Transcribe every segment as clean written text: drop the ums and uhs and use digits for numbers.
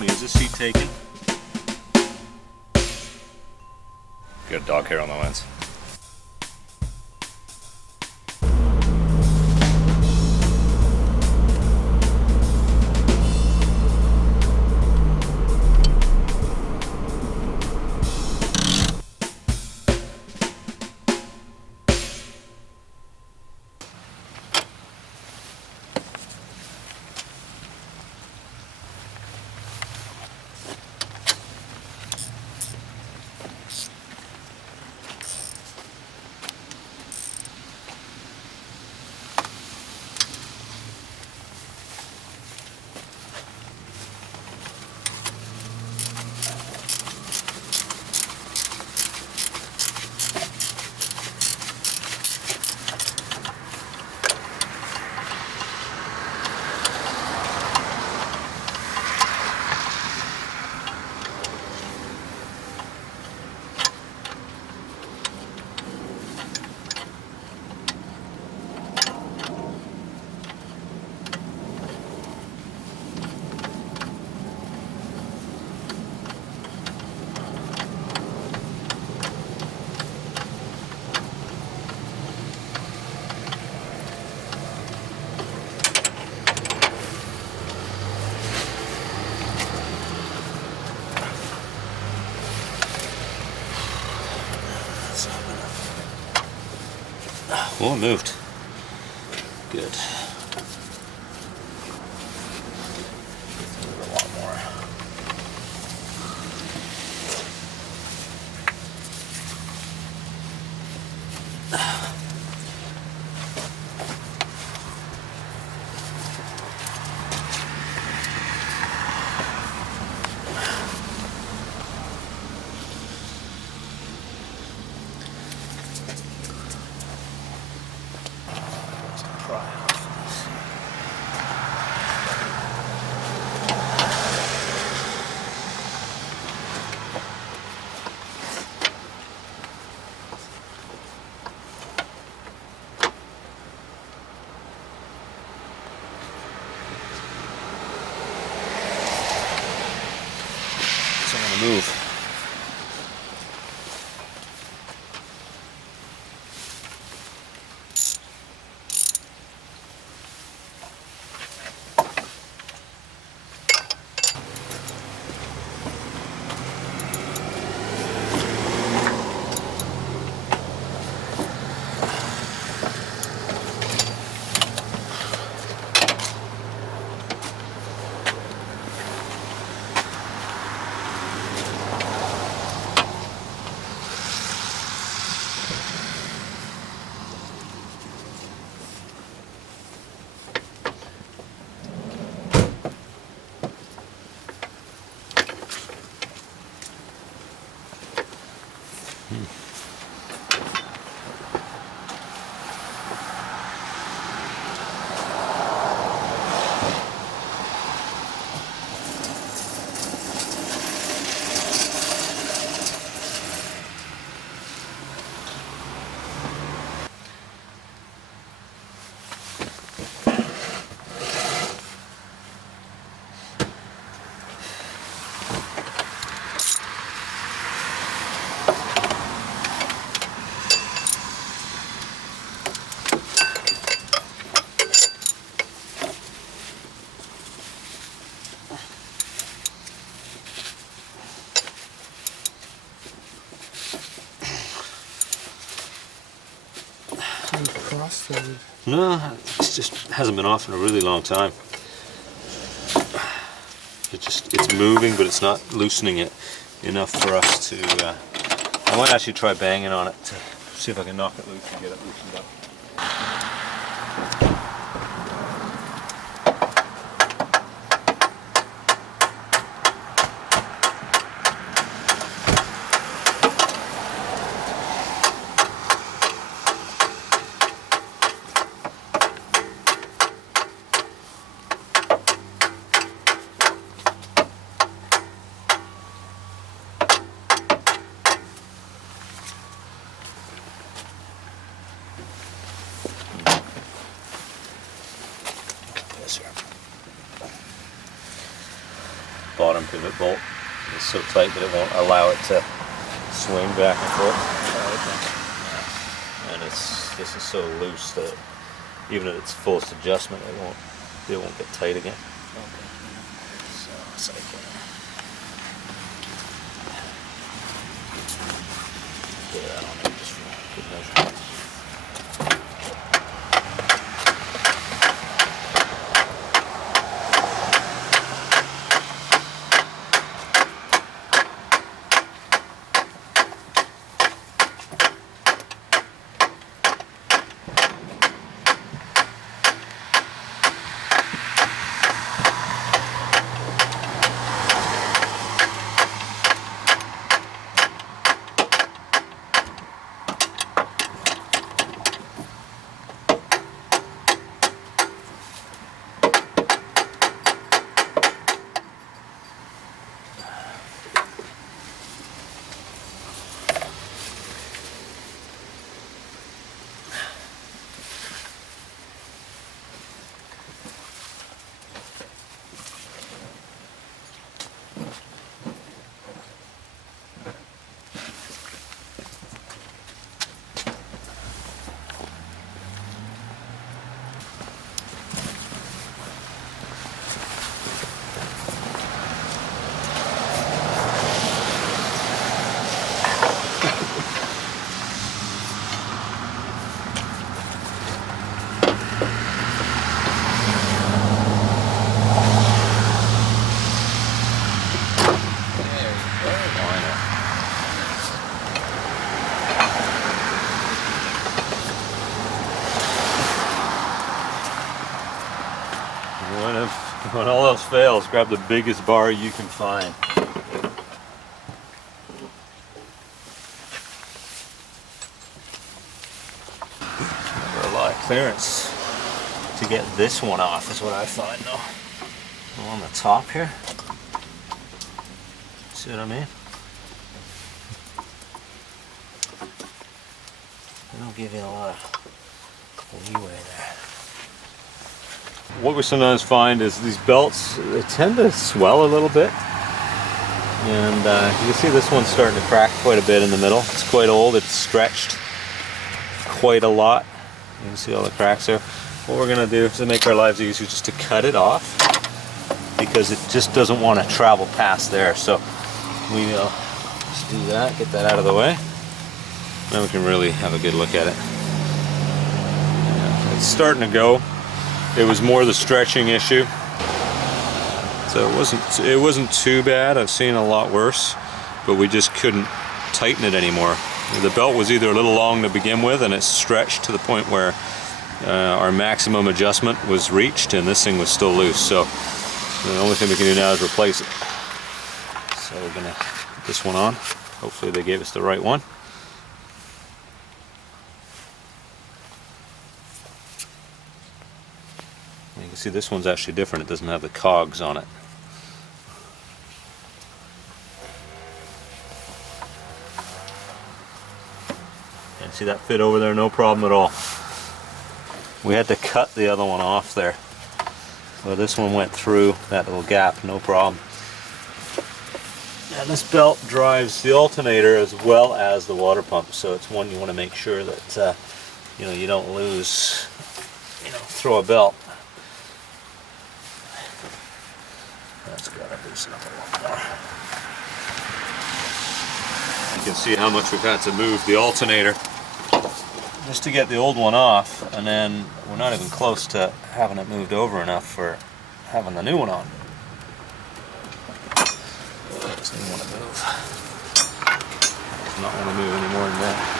me. Is this seat taken? Got dog hair on the lens. Oh, it moved. Good. A lot more. Move. No, it just hasn't been off in a really long time. It's moving, but it's not loosening it enough for us to. I might actually try banging on it to see if I can knock it loose and get it loosened up. bottom pivot bolt is so tight that it won't allow it to swing back and forth. And this is so loose that even at its fullest adjustment, it won't get tight again. Okay. So it's like put that on there just for good measure. When all else fails, grab the biggest bar you can find. Never a lot of clearance to get this one off is what I find though. On the top here. See what I mean? They don't give you a lot of leeway there. What we sometimes find is these belts, they tend to swell a little bit. And you can see this one's starting to crack quite a bit in the middle. It's quite old, it's stretched quite a lot. You can see all the cracks there. What we're going to do to make our lives easier is just to cut it off, because it just doesn't want to travel past there. So we will just do that, get that out of the way. Now we can really have a good look at it. Yeah, it's starting to go. It was more the stretching issue. So it wasn't too bad. I've seen a lot worse, but we just couldn't tighten it anymore. The belt was either a little long to begin with, and it stretched to the point where our maximum adjustment was reached, and this thing was still loose. So the only thing we can do now is replace it. So we're gonna put this one on. Hopefully they gave us the right one. You can see this one's actually different. It doesn't have the cogs on it. And see that fit over there, no problem at all. We had to cut the other one off there. Well, this one went through that little gap, no problem. And this belt drives the alternator as well as the water pump, so it's one you want to make sure that you don't lose, throw a belt. That's got to loosen up a lot more. You can see how much we've had to move the alternator just to get the old one off, and then we're not even close to having it moved over enough for having the new one on. I just didn't want to move. I do not want to move any more than that.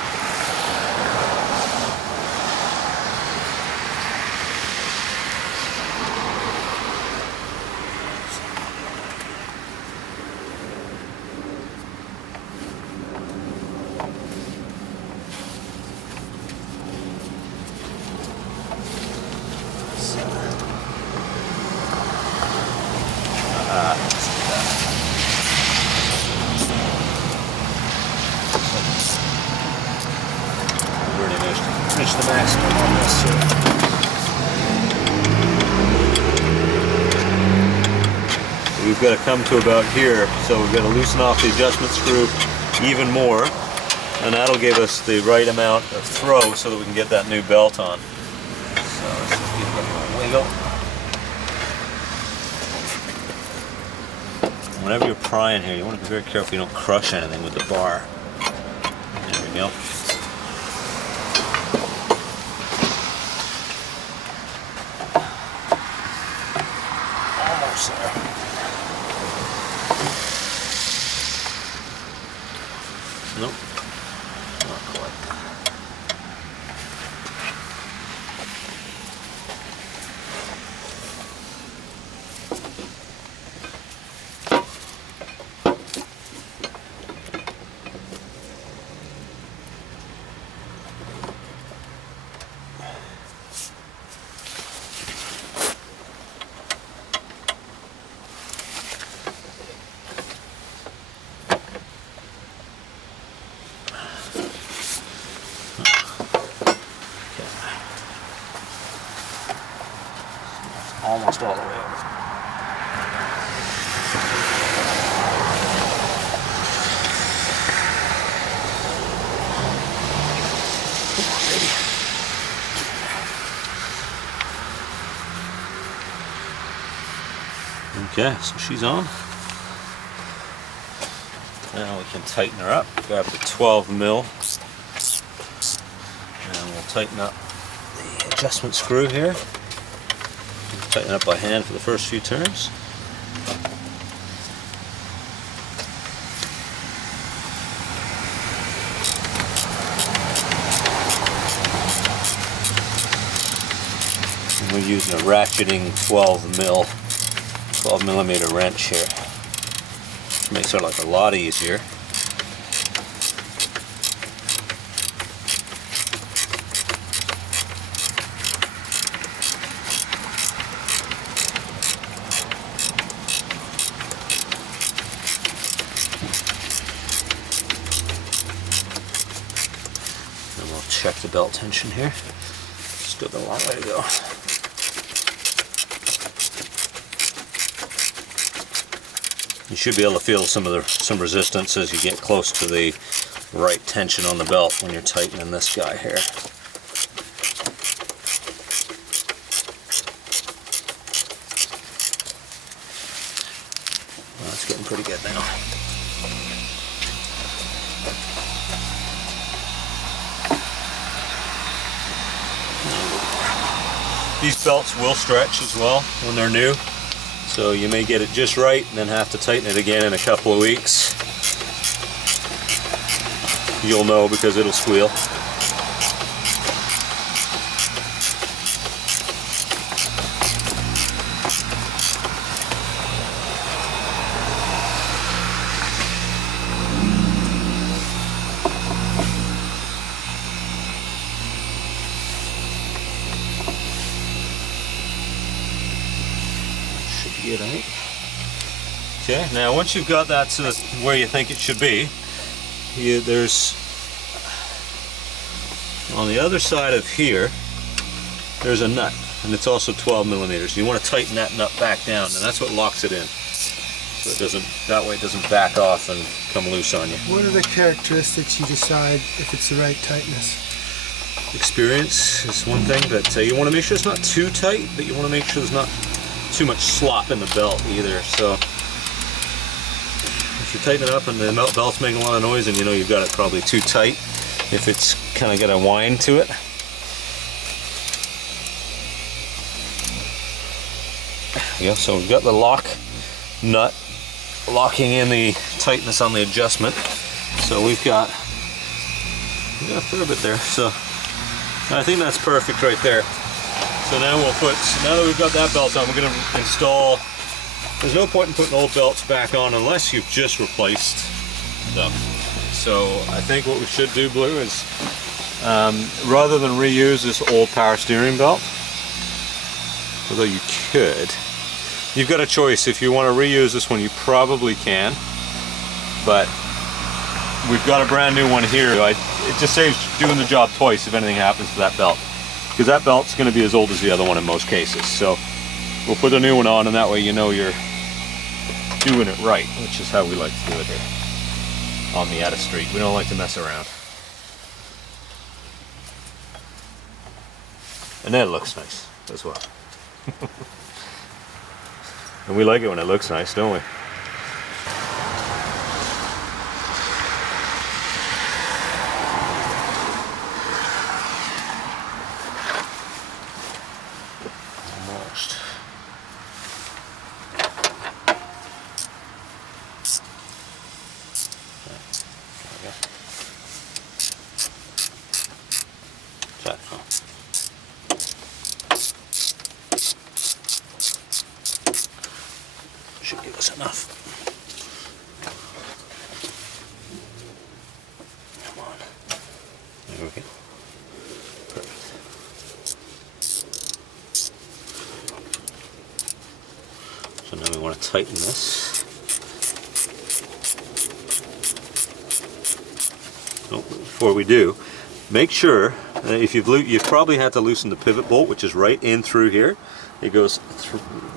Finish the maximum on this here. we've got to come to about here. So we've got to loosen off the adjustment screw even more, and that'll give us the right amount of throw so that we can get that new belt on. So let's just give it a little wiggle. Whenever you're prying here, you want to be very careful you don't crush anything with the bar. There we go. Almost there. Nope, not quite. Almost all the way over. Okay, so she's on. Now we can tighten her up. Grab the 12 mil, and we'll tighten up the adjustment screw here. Tighten up by hand for the first few turns. And we're using a ratcheting 12 millimeter wrench here. Which makes our life a lot easier. Check the belt tension here. Still got a long way to go. You should be able to feel some resistance as you get close to the right tension on the belt when you're tightening this guy here. Well, it's getting pretty good now. These belts will stretch as well when they're new, so you may get it just right and then have to tighten it again in a couple of weeks. You'll know because it'll squeal. Right. Okay, now once you've got that to where you think it should be, there's on the other side of here, there's a nut, and it's also 12 millimeters. You want to tighten that nut back down, and that's what locks it in. So it doesn't, that way it doesn't back off and come loose on you. What are the characteristics you decide if it's the right tightness? Experience is one thing, but you want to make sure it's not too tight, but you want to make sure there's not too much slop in the belt either. So if you tighten it up and the belt's making a lot of noise, and you know you've got it probably too tight, if it's kind of got a whine to it. There we go. So we've got the lock nut locking in the tightness on the adjustment. So we've got a fair bit there. So I think that's perfect right there. So now now that we've got that belt on, we're going to install, there's no point in putting old belts back on unless you've just replaced them. So I think what we should do, Blue, is rather than reuse this old power steering belt, although you could, you've got a choice. If you want to reuse this one, you probably can, but we've got a brand new one here. It just saves doing the job twice if anything happens to that belt, because that belt's going to be as old as the other one in most cases. So we'll put a new one on, and that way you know you're doing it right, which is how we like to do it here on MIATA Street. We don't like to mess around. And that looks nice as well. And we like it when it looks nice, don't we? Almost. There we go. Should give us enough. Come on. There we go. Perfect. So now we want to tighten this. Oh, before we do, make sure if you've probably had to loosen the pivot bolt, which is right in through here. It goes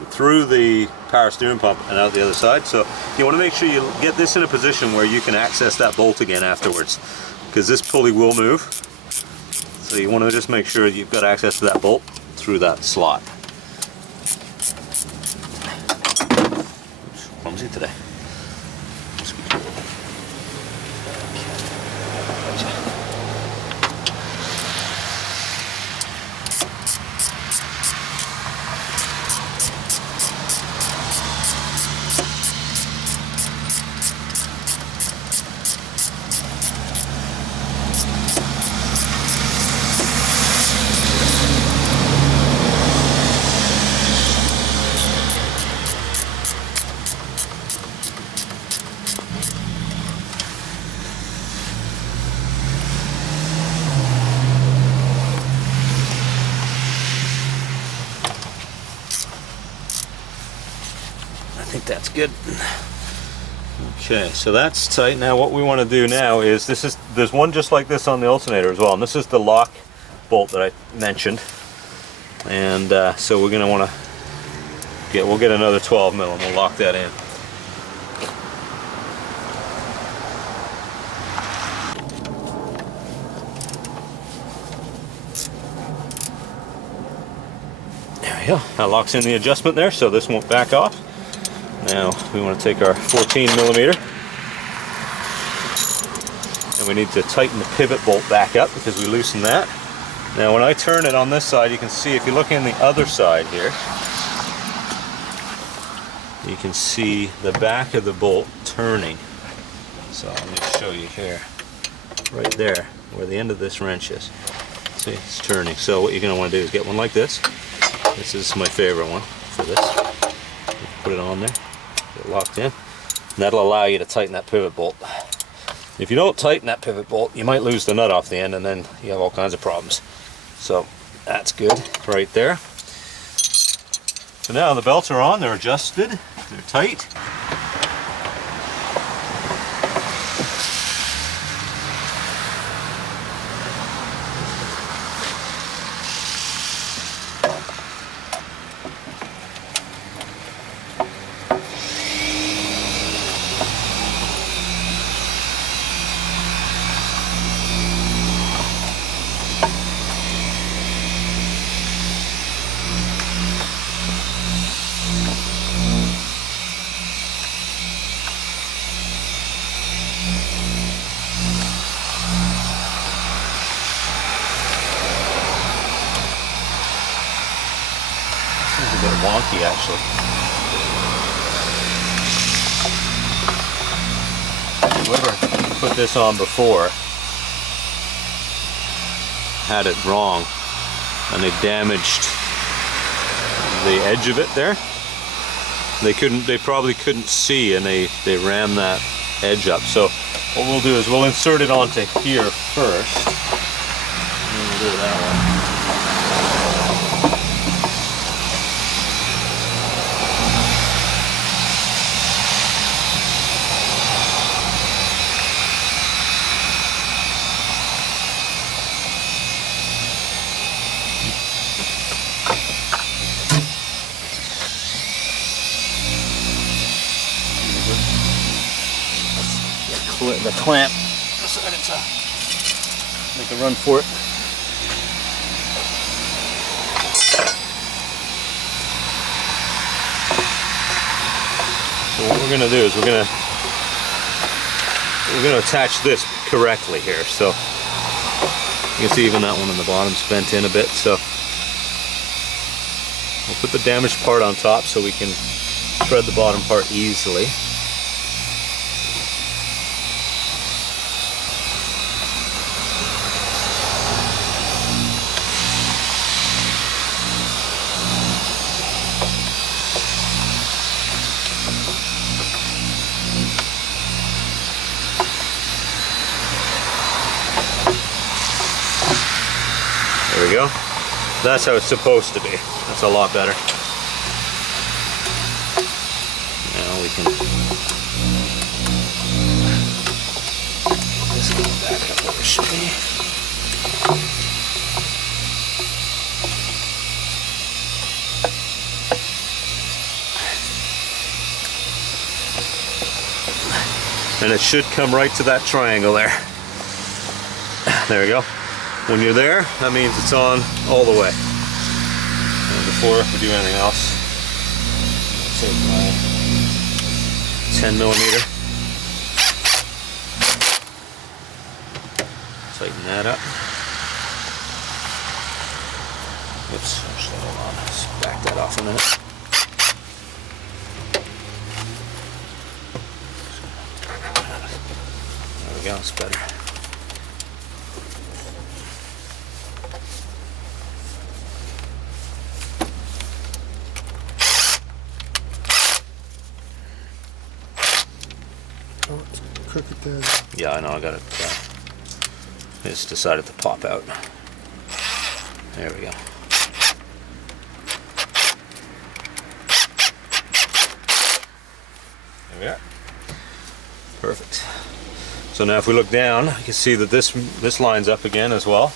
through the power steering pump and out the other side. So you want to make sure you get this in a position where you can access that bolt again afterwards, because this pulley will move. So you want to just make sure you've got access to that bolt through that slot. Oops, clumsy today. I think that's good. Okay, so that's tight. Now what we want to do now is there's one just like this on the alternator as well, and this is the lock bolt that I mentioned. And so we're going to want to we'll get another 12 mil and we'll lock that in. There we go. That locks in the adjustment there, so this won't back off. Now we want to take our 14 millimeter and we need to tighten the pivot bolt back up because we loosened that. Now when I turn it on this side, you can see, if you look in the other side here, you can see the back of the bolt turning. So let me show you here, right there where the end of this wrench is. See, it's turning. So what you're going to want to do is get one like this. This is my favorite one for this. Put it on there. Get it locked in, and that'll allow you to tighten that pivot bolt. If you don't tighten that pivot bolt, you might lose the nut off the end and then you have all kinds of problems. So that's good right there. So now the belts are on, they're adjusted, they're tight. It's a bit wonky actually. Whoever put this on before had it wrong, and they damaged the edge of it there. They probably couldn't see, and they ran that edge up. So what we'll do is we'll insert it onto here first. And then we'll do it that way. the clamp decided to make a run for it. So what we're going to do is we're going to attach this correctly here. So you can see even that one on the bottom's bent in a bit. So we'll put the damaged part on top so we can thread the bottom part easily. There we go. That's how it's supposed to be. That's a lot better. Now we can just go back up where it should be. And it should come right to that triangle there. There we go. When you're there, that means it's on all the way. And before we do anything else, I'll take my 10mm. Tighten that up. Oops, actually, hold on. Let's back that off a minute. There we go, it's better. Oh, it's crooked there. Yeah, I know, I got it. It's decided to pop out. There we go. There we are. Perfect. So now if we look down, you can see that this lines up again as well.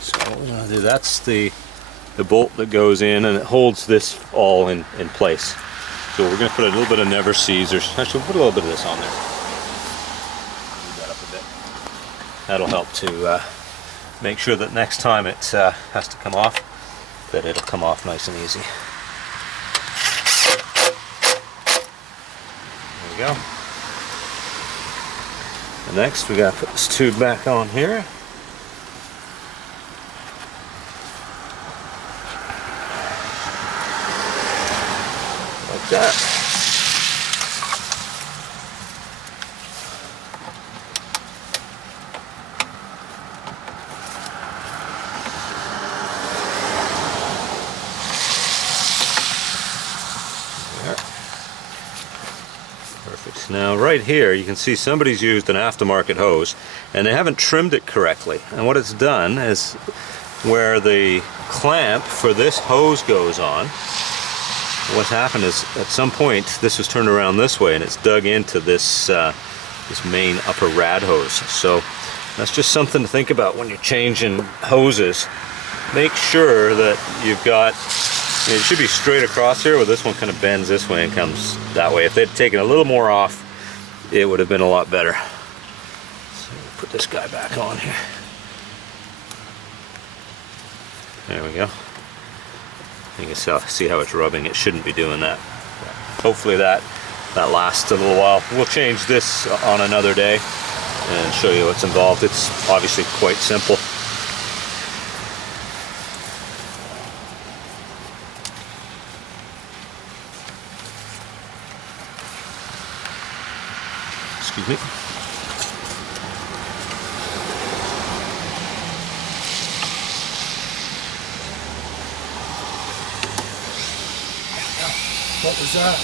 So what we're going to do, that's the bolt that goes in, and it holds this all in place. So we're going to put a little bit of never sees, or actually we'll put a little bit of this on there. Move that up a bit. That'll help to make sure that next time it has to come off, that it'll come off nice and easy. There we go. And next we got to put this tube back on here. Like that. There. Perfect. Now right here you can see somebody's used an aftermarket hose and they haven't trimmed it correctly, and what it's done is where the clamp for this hose goes on, what's happened is at some point this was turned around this way and it's dug into this this main upper rad hose. So that's just something to think about when you're changing hoses. Make sure that you've got, it should be straight across here, where this one kind of bends this way and comes that way. If they'd taken a little more off, it would have been a lot better. So we'll put this guy back on here. There we go. You can see how it's rubbing. It shouldn't be doing that. Hopefully that lasts a little while. We'll change this on another day and show you what's involved. It's obviously quite simple. Excuse me. What was that?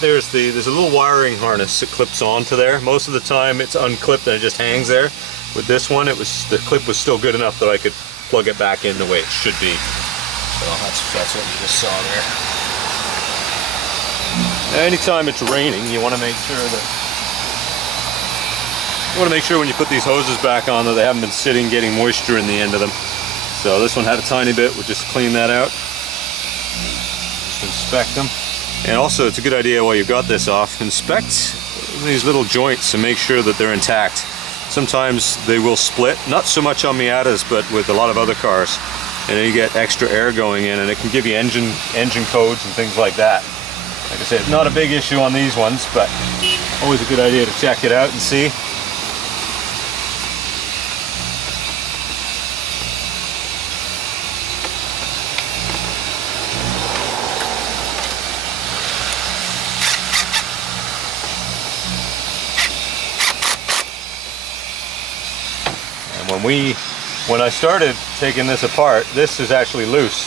There's a little wiring harness that clips onto there. Most of the time it's unclipped and it just hangs there. With this one, the clip was still good enough that I could plug it back in the way it should be. So that's what you just saw there. Anytime it's raining, you want to make sure when you put these hoses back on that they haven't been sitting getting moisture in the end of them. So this one had a tiny bit. We'll just clean that out. Just inspect them. And also, it's a good idea while you've got this off, inspect these little joints and make sure that they're intact. Sometimes they will split, not so much on Miatas, but with a lot of other cars. And then you get extra air going in, and it can give you engine codes and things like that. Like I said, not a big issue on these ones, but always a good idea to check it out and see. And when I started taking this apart, this is actually loose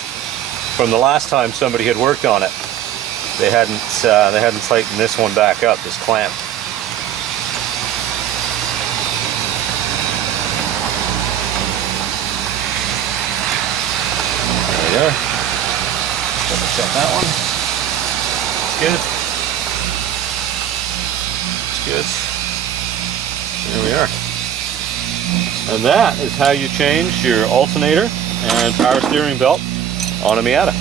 from the last time somebody had worked on it. They hadn't tightened this one back up, this clamp. There we go. Double check that one. It's good. It's good. There we are. And that is how you change your alternator and power steering belt on a Miata.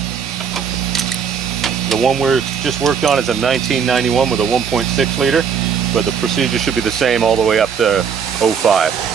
The one we're just worked on is a 1991 with a 1.6 liter, but the procedure should be the same all the way up to 05.